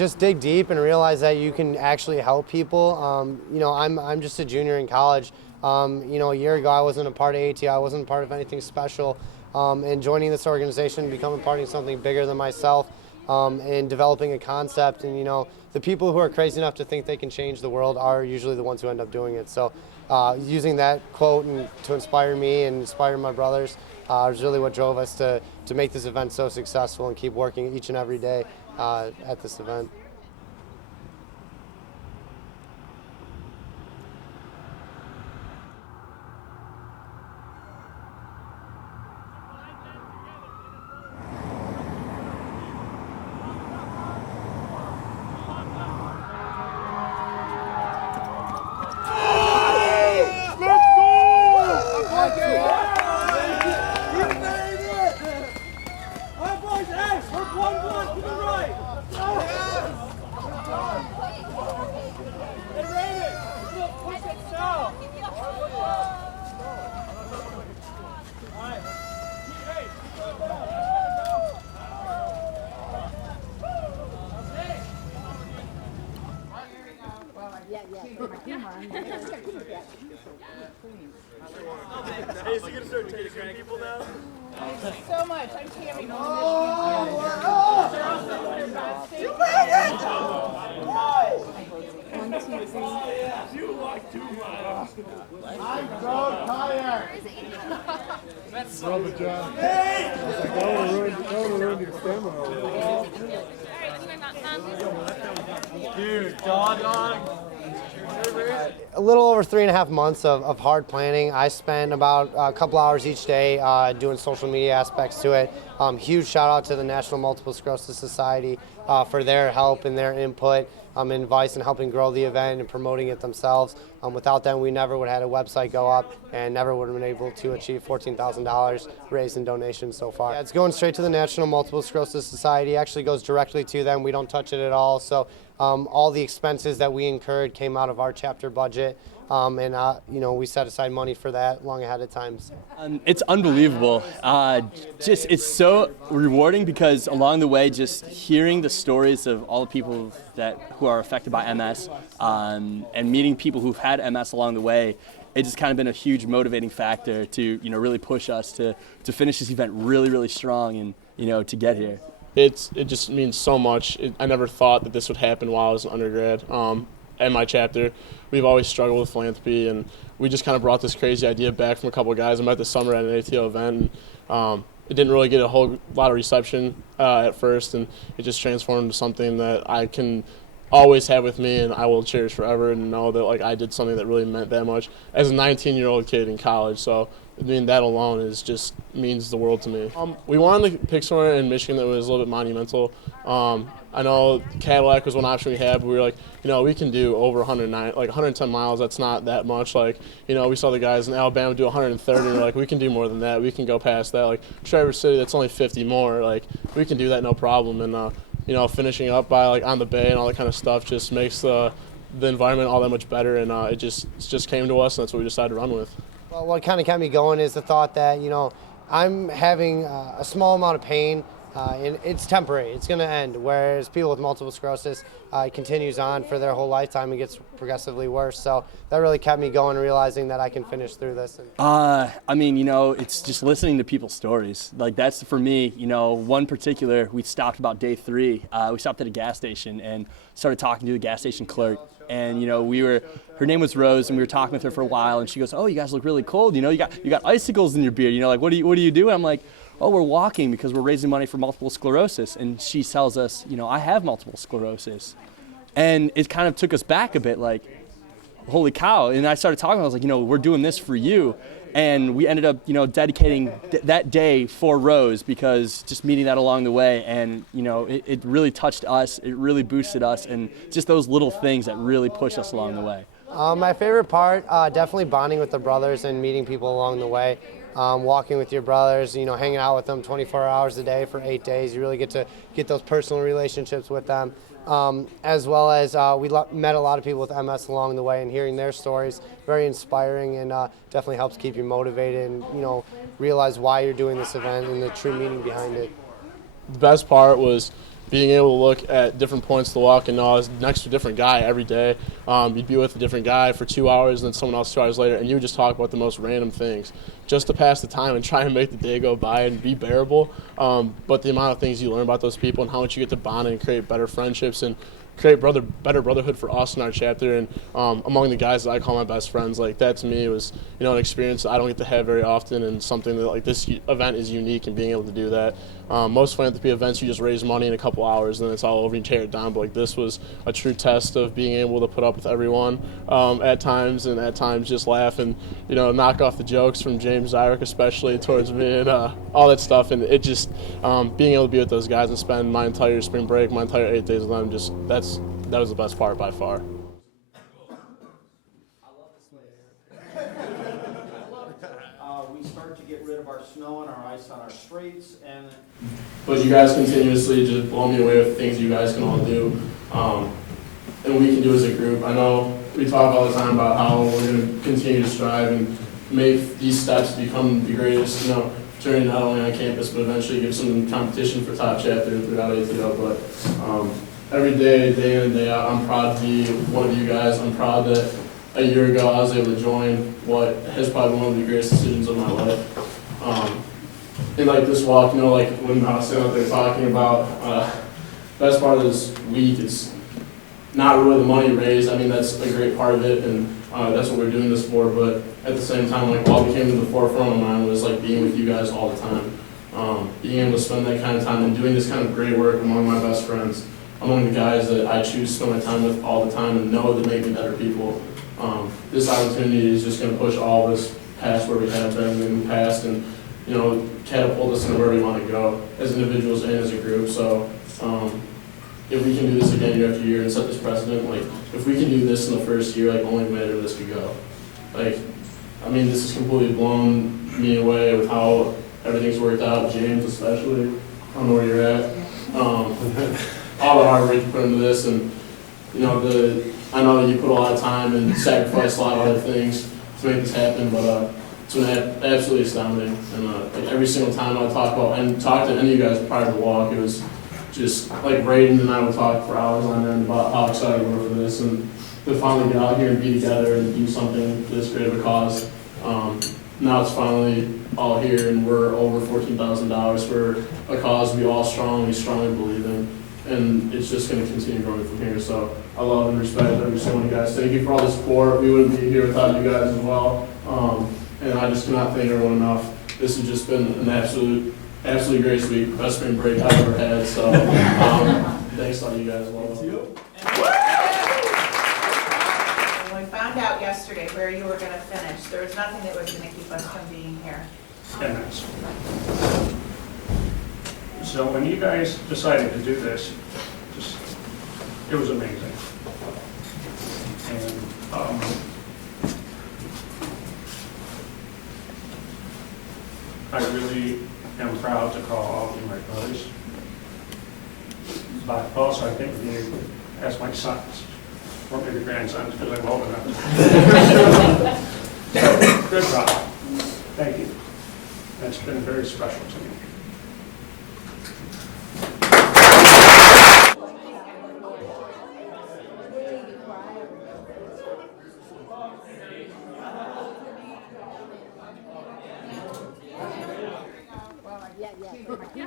just dig deep and realize that you can actually help people. I'm just a junior in college. A year ago I wasn't a part of ATO, I wasn't a part of anything special. And joining this organization, becoming part of something bigger than myself, and developing a concept. And the people who are crazy enough to think they can change the world are usually the ones who end up doing it. So using that quote and to inspire me and inspire my brothers is really what drove us to make this event so successful and keep working each and every day at this event. Hey, is he going to start taking people now? So much. I'm Tammy. You like too much. I'm so tired. That's so good job. Hey! Don't ruin your stamina. Dude, dog. A little over 3.5 months of hard planning. I spent about a couple hours each day doing social media aspects to it. Huge shout out to the National Multiple Sclerosis Society for their help and their input and advice in helping grow the event and promoting it themselves. Without them, we never would have had a website go up and never would have been able to achieve $14,000 raised in donations so far. Yeah, it's going straight to the National Multiple Sclerosis Society. It actually goes directly to them. We don't touch it at all. So all the expenses that we incurred came out of our chapter budget, and we set aside money for that long ahead of time. It's unbelievable. It's so rewarding because along the way, just hearing the stories of all the people who are affected by MS, and meeting people who've had MS along the way, it's just kind of been a huge motivating factor to really push us to finish this event really, really strong and to get here. It just means so much. I never thought that this would happen while I was an undergrad. At my chapter, we've always struggled with philanthropy, and we just kind of brought this crazy idea back from a couple of guys I met this summer at an ATO event. And, it didn't really get a whole lot of reception at first, and it just transformed into something that I can always have with me and I will cherish forever, and know that I did something that really meant that much as a 19-year-old kid in college. So that alone just means the world to me. We wanted to pick somewhere in Michigan that was a little bit monumental. I know Cadillac was one option we had, but we were like, we can do over 110 miles. That's not that much. We saw the guys in Alabama do 130, and we're like, we can do more than that. We can go past that. Traverse City, that's only 50 more. We can do that no problem. And finishing up by on the bay and all that kind of stuff just makes the environment all that much better. And it just came to us, and that's what we decided to run with. Well, what kind of kept me going is the thought that, I'm having a small amount of pain, and it's temporary. It's going to end, whereas people with multiple sclerosis, it continues on for their whole lifetime and gets progressively worse. So that really kept me going, realizing that I can finish through this. It's just listening to people's stories. That's, for me, one particular, we stopped about day 3. We stopped at a gas station and started talking to the gas station clerk. And her name was Rose, and we were talking with her for a while. And she goes, "Oh, you guys look really cold. You got icicles in your beard. What do you do?" And I'm like, "Oh, we're walking because we're raising money for multiple sclerosis." And she tells us, I have multiple sclerosis, and it kind of took us back a bit, holy cow. And I started talking. I was like, we're doing this for you. And we ended up, dedicating that day for Rose, because just meeting that along the way, and it really touched us. It really boosted us, and just those little things that really pushed us along the way. My favorite part, definitely bonding with the brothers and meeting people along the way. Walking with your brothers, hanging out with them 24 hours a day for 8 days. You really get to get those personal relationships with them. As well as we met a lot of people with MS along the way, and hearing their stories, very inspiring, and definitely helps keep you motivated and realize why you're doing this event and the true meaning behind it. The best part was being able to look at different points of the walk and know I was next to a different guy every day. You'd be with a different guy for 2 hours and then someone else 2 hours later, and you would just talk about the most random things just to pass the time and try and make the day go by and be bearable. But the amount of things you learn about those people and how much you get to bond and create better friendships and create better brotherhood for us in our chapter and among the guys that I call my best friends. Like, that to me was, you know, an experience that I don't get to have very often, and something that, like, this event is unique in being able to do that. Most philanthropy events, you just raise money in a couple hours and then it's all over and you tear it down. But like, this was a true test of being able to put up with everyone at times, and at times just laugh and, you know, knock off the jokes from James Zyrick especially towards me and all that stuff. And it just being able to be with those guys and spend my entire spring break, my entire 8 days with them, just that was the best part by far. We start to get rid of our snow and our ice on our streets, and But you guys continuously just blow me away with things you guys can all do, and we can do as a group. I know we talk all the time about how we're going to continue to strive and make these steps become the greatest, you know, fraternity not only on campus, but eventually give some competition for top chapter throughout ATO. But every day, day in and day out, I'm proud to be one of you guys. I'm proud that a year ago I was able to join what has probably been one of the greatest decisions of my life. And like this walk, you know, like when I was sitting out there talking about best part of this week is not really the money raised. I mean, that's a great part of it, and that's what we're doing this for. But at the same time, like, what became to the forefront of mine was like being with you guys all the time, being able to spend that kind of time and doing this kind of great work among my best friends, among the guys that I choose to spend my time with all the time and know that make me better people. This opportunity is just going to push all of us past where we have been in the past, and, you know, catapult us into where we want to go as individuals and as a group. So if we can do this again year after year and set this precedent, like, if we can do this in the first year, like, only way that this could go. Like, I mean, this has completely blown me away with how everything's worked out, James especially. I don't know where you're at. All the hard work you put into this, and, you know, I know that you put a lot of time and sacrificed a lot of other things to make this happen, but it's been absolutely astounding. And like, every single time I talk to any of you guys prior to the walk, it was just like Braden and I would talk for hours on end about how excited we were for this, and to finally get out here and be together and do something for this great of a cause. Now it's finally all here, and we're over $14,000 for a cause we all strongly believe in, and it's just going to continue growing from here. So I love and respect every single one of you guys. Thank you for all the support. We wouldn't be here without you guys as well, and I just cannot thank everyone enough. This has just been an absolutely great week, best spring break I've ever had. So thanks to all you guys. Love you. When we found out yesterday where you were going to finish, there was nothing that was going to keep us from being here. Goodness. So when you guys decided to do this, it was amazing. And I really am proud to call all of you my brothers. But also I think of you as my sons, or maybe grandsons, because I'm old enough. So, good job. Thank you. That's been very special to me. Yeah.